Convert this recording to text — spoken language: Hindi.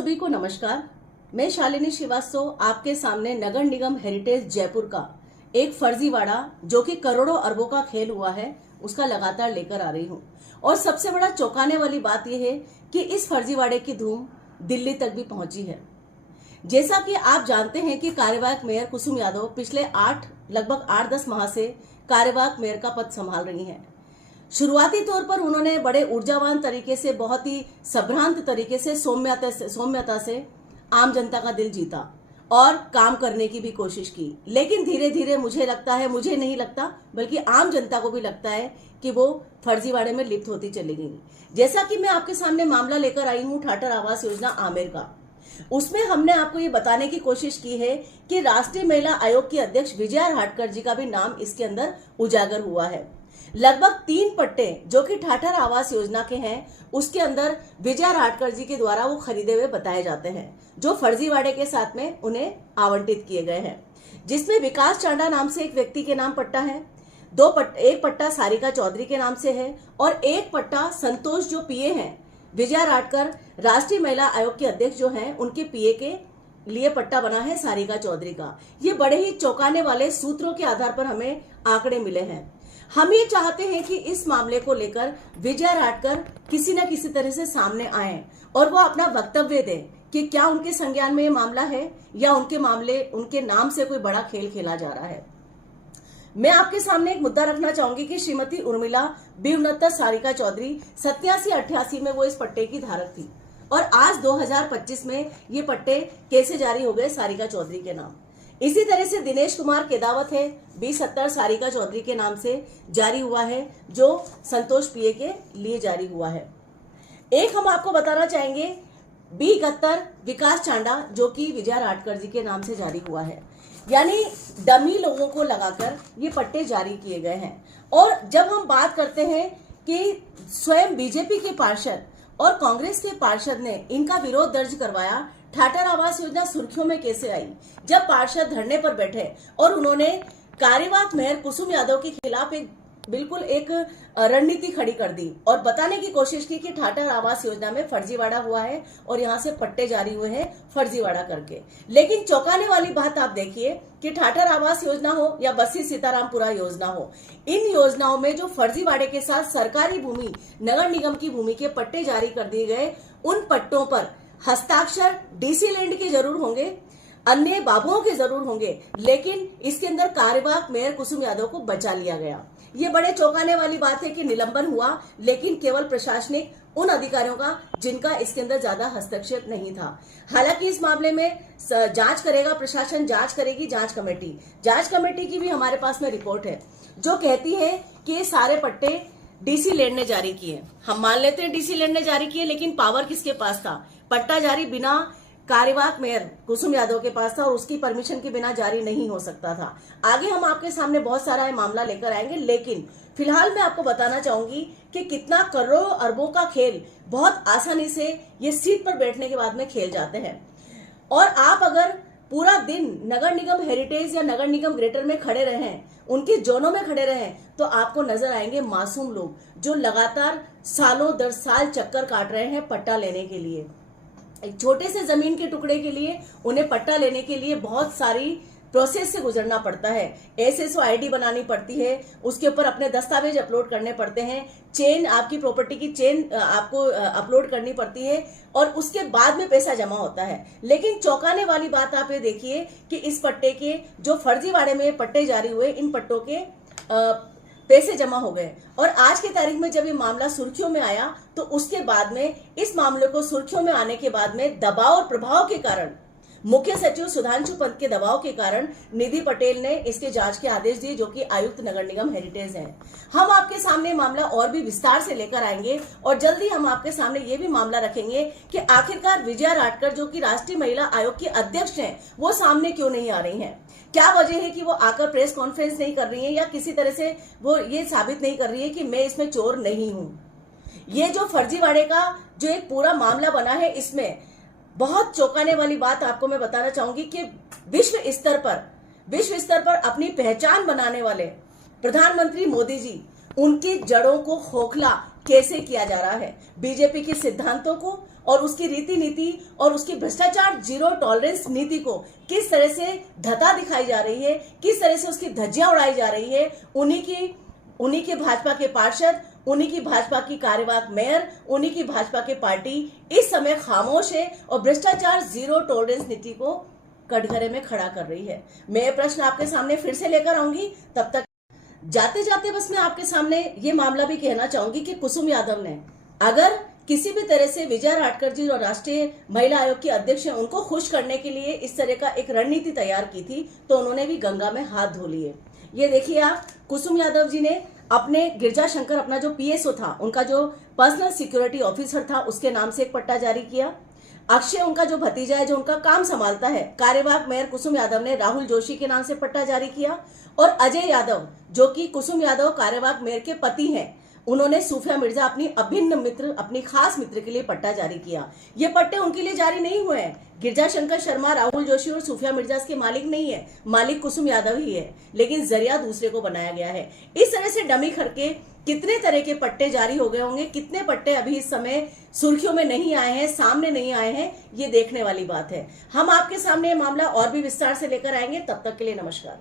सभी को नमस्कार। मैं शालिनी श्रीवास्तव आपके सामने नगर निगम हेरिटेज जयपुर का एक फर्जीवाड़ा जो कि करोड़ों अरबों का खेल हुआ है उसका लगातार लेकर आ रही हूँ। और सबसे बड़ा चौंकाने वाली बात यह है कि इस फर्जीवाड़े की धूम दिल्ली तक भी पहुंची है। जैसा कि आप जानते हैं कि कार्यवाहक मेयर कुसुम यादव पिछले लगभग 8-10 माह से कार्यवाहक मेयर का पद संभाल रही हैं। शुरुआती तौर पर उन्होंने बड़े ऊर्जावान तरीके से, बहुत ही संभ्रांत तरीके से, सौम्यता से आम जनता का दिल जीता और काम करने की भी कोशिश की। लेकिन धीरे धीरे मुझे नहीं लगता बल्कि आम जनता को भी लगता है कि वो फर्जीवाड़े में लिप्त होती चली गई। जैसा कि मैं आपके सामने मामला लेकर आई हूँ ठाठर आवास योजना आमेर का, उसमें हमने आपको ये बताने की कोशिश की है कि राष्ट्रीय महिला आयोग की अध्यक्ष विजया राटकर जी का भी नाम इसके अंदर उजागर हुआ है। लगभग 3 पट्टे जो कि ठाठर आवास योजना के हैं उसके अंदर विजया राटकर जी के द्वारा वो खरीदे हुए बताए जाते हैं, जो फर्जीवाड़े के साथ में उन्हें आवंटित किए गए हैं, जिसमें विकास चांडा नाम से एक व्यक्ति के नाम पट्टा है, एक पट्टा सारिका चौधरी के नाम से है और एक पट्टा संतोष जो पीए हैं, विजया राटकर राष्ट्रीय महिला आयोग के अध्यक्ष जो हैं उनके पीए के लिए पट्टा बना है सारिका चौधरी का। ये बड़े ही चौंकाने वाले सूत्रों के आधार पर हमें आंकड़े मिले हैं। हम ये चाहते हैं कि इस मामले को लेकर विजया राटकर किसी न किसी तरह से सामने आए और वो अपना वक्तव्य दें कि क्या उनके संज्ञान में ये मामला है या उनके नाम से कोई बड़ा खेल खेला जा रहा है। मैं आपके सामने एक मुद्दा रखना चाहूंगी कि श्रीमती उर्मिला बी69 सारिका चौधरी 87-88 में वो इस पट्टे की धारक थी और आज 2025 में ये पट्टे कैसे जारी हो गए सारिका चौधरी के नाम। इसी तरह से दिनेश कुमार केदावत है B70 सारिका चौधरी के नाम से जारी हुआ है, जो संतोष पीए के लिए जारी हुआ है। एक हम आपको बताना चाहेंगे B71 विकास चांडा जो कि विजया राटकर जी के नाम से जारी हुआ है। यानी डमी लोगों को लगाकर ये पट्टे जारी किए गए हैं। और जब हम बात करते हैं कि स्वयं बीजेपी के पार्षद और कांग्रेस के पार्षद ने इनका विरोध दर्ज करवाया, ठाठर आवास योजना सुर्खियों में कैसे आई? जब पार्षद धरने पर बैठे और उन्होंने कार्यवाहक मेयर कुसुम यादव के खिलाफ बिल्कुल एक रणनीति खड़ी कर दी और बताने की कोशिश की कि ठाठर आवास योजना में फर्जीवाड़ा हुआ है और यहां से पट्टे जारी हुए हैं फर्जीवाड़ा करके। लेकिन चौंकाने वाली बात आप देखिए कि ठाठर आवास योजना हो या बस्सी सीतारामपुरा योजना हो, इन योजनाओं में जो फर्जीवाड़े के साथ सरकारी भूमि, नगर निगम की भूमि के पट्टे जारी कर दिए गए, उन पट्टों पर हस्ताक्षर डीसी लैंड के जरूर होंगे, अन्य बाबुओं के जरूर होंगे, लेकिन इसके अंदर कार्यवाहक मेयर कुसुम यादव को बचा लिया गया। ये बड़े चौंकाने वाली बात है कि निलंबन हुआ, लेकिन केवल प्रशासनिक उन अधिकारियों का जिनका इसके अंदर ज्यादा हस्तक्षेप नहीं था। हालांकि इस मामले में जांच करेगा प्रशासन, जांच करेगी जांच कमेटी की भी हमारे पास में रिपोर्ट है जो कहती है कि ये सारे पट्टे डीसी लैंड ने जारी किए। हम मान लेते हैं डीसी लैंड ने जारी किए, लेकिन पावर किसके पास था? पट्टा जारी बिना कार्यवाहक मेयर कुसुम यादव के पास था और उसकी परमिशन के बिना जारी नहीं हो सकता था। आगे हम आपके सामने बहुत सारा मामला लेकर आएंगे, लेकिन फिलहाल मैं आपको बताना चाहूंगी कि कितना करोड़ों अरबों का खेल बहुत आसानी से ये सीट पर बैठने के बाद में खेल जाते हैं। और आप अगर पूरा दिन नगर निगम हेरिटेज या नगर निगम ग्रेटर में खड़े रहें, उनके जोनों में खड़े रहें, तो आपको नजर आएंगे मासूम लोग जो लगातार सालों दर साल चक्कर काट रहे हैं पट्टा लेने के लिए। एक छोटे से जमीन के टुकड़े के लिए उन्हें पट्टा लेने के लिए बहुत सारी प्रोसेस से गुजरना पड़ता है। SSO ID बनानी पड़ती है, उसके ऊपर अपने दस्तावेज अपलोड करने पड़ते हैं, चेन, आपकी प्रॉपर्टी की चेन आपको अपलोड करनी पड़ती है और उसके बाद में पैसा जमा होता है। लेकिन चौंकाने वाली बात आप ये देखिए कि इस पट्टे के जो फर्जीवाड़े में पट्टे जारी हुए, इन पट्टों के पैसे जमा हो गए। और आज की तारीख में जब ये मामला सुर्खियों में आया तो उसके बाद में इस मामले को सुर्खियों में आने के बाद में दबाव और प्रभाव के कारण, मुख्य सचिव सुधांशु पंत के दबाव के कारण निधि पटेल ने इसके जांच के आदेश दिए, जो कि आयुक्त नगर निगम हेरिटेज हैं। हम आपके सामने मामला और भी विस्तार से लेकर आएंगे और जल्दी हम आपके सामने ये भी मामला रखेंगे कि आखिरकार विजया राटकर जो कि राष्ट्रीय महिला आयोग की अध्यक्ष हैं, वो सामने क्यों नहीं आ रही हैं? क्या वजह है कि वो आकर प्रेस कॉन्फ्रेंस नहीं कर रही है या किसी तरह से वो ये साबित नहीं कर रही है कि मैं इसमें चोर नहीं हूं? ये जो फर्जीवाड़े का जो एक पूरा मामला बना है, इसमें बहुत चौंकाने वाली बात आपको मैं बताना चाहूंगी कि विश्व स्तर पर अपनी पहचान बनाने वाले प्रधानमंत्री मोदी जी, उनकी जड़ों को खोखला कैसे किया जा रहा है, बीजेपी के सिद्धांतों को और उसकी रीति नीति और उसकी भ्रष्टाचार जीरो टॉलरेंस नीति को किस तरह से धता दिखाई जा रही है, किस तरह से उसकी धज्जियां उड़ाई जा रही है। उन्हीं के भाजपा के पार्षद, उन्हीं की भाजपा की कार्यवाहक मेयर, उन्हीं की भाजपा के पार्टी इस समय खामोश है और भ्रष्टाचार जीरो टॉलरेंस नीति को कटघरे में खड़ा कर रही है। मैं ये प्रश्न आपके सामने फिर से लेकर आऊंगी। तब तक जाते जाते बस मैं आपके सामने ये मामला भी कहना चाहूंगी कि कुसुम यादव ने अगर किसी भी तरह से विजया राटकर जी और राष्ट्रीय महिला आयोग की अध्यक्ष हैं, उनको खुश करने के लिए इस तरह का एक रणनीति तैयार की थी, तो उन्होंने भी गंगा में हाथ धो लिए। ये देखिए आप, कुसुम यादव जी ने अपने गिरजा शंकर, अपना जो पीएसओ था, उनका जो पर्सनल सिक्योरिटी ऑफिसर था, उसके नाम से एक पट्टा जारी किया। अक्षय, उनका जो भतीजा है, जो उनका काम संभालता है, कार्यवाहक मेयर कुसुम यादव ने राहुल जोशी के नाम से पट्टा जारी किया। और अजय यादव, जो कि कुसुम यादव कार्यवाहक मेयर के पति हैं, उन्होंने सूफिया मिर्जा, अपनी अभिन्न मित्र, अपनी खास मित्र के लिए पट्टा जारी किया। ये पट्टे उनके लिए जारी नहीं हुए हैं। गिरजा शंकर शर्मा, राहुल जोशी और सूफिया मिर्जा इसके मालिक नहीं है, मालिक कुसुम यादव ही है, लेकिन जरिया दूसरे को बनाया गया है। इस तरह से डमी करके कितने तरह के पट्टे जारी हो गए होंगे, कितने पट्टे अभी इस समय सुर्खियों में नहीं आए हैं, सामने नहीं आए हैं, ये देखने वाली बात है। हम आपके सामने ये मामला और भी विस्तार से लेकर आएंगे। तब तक के लिए नमस्कार।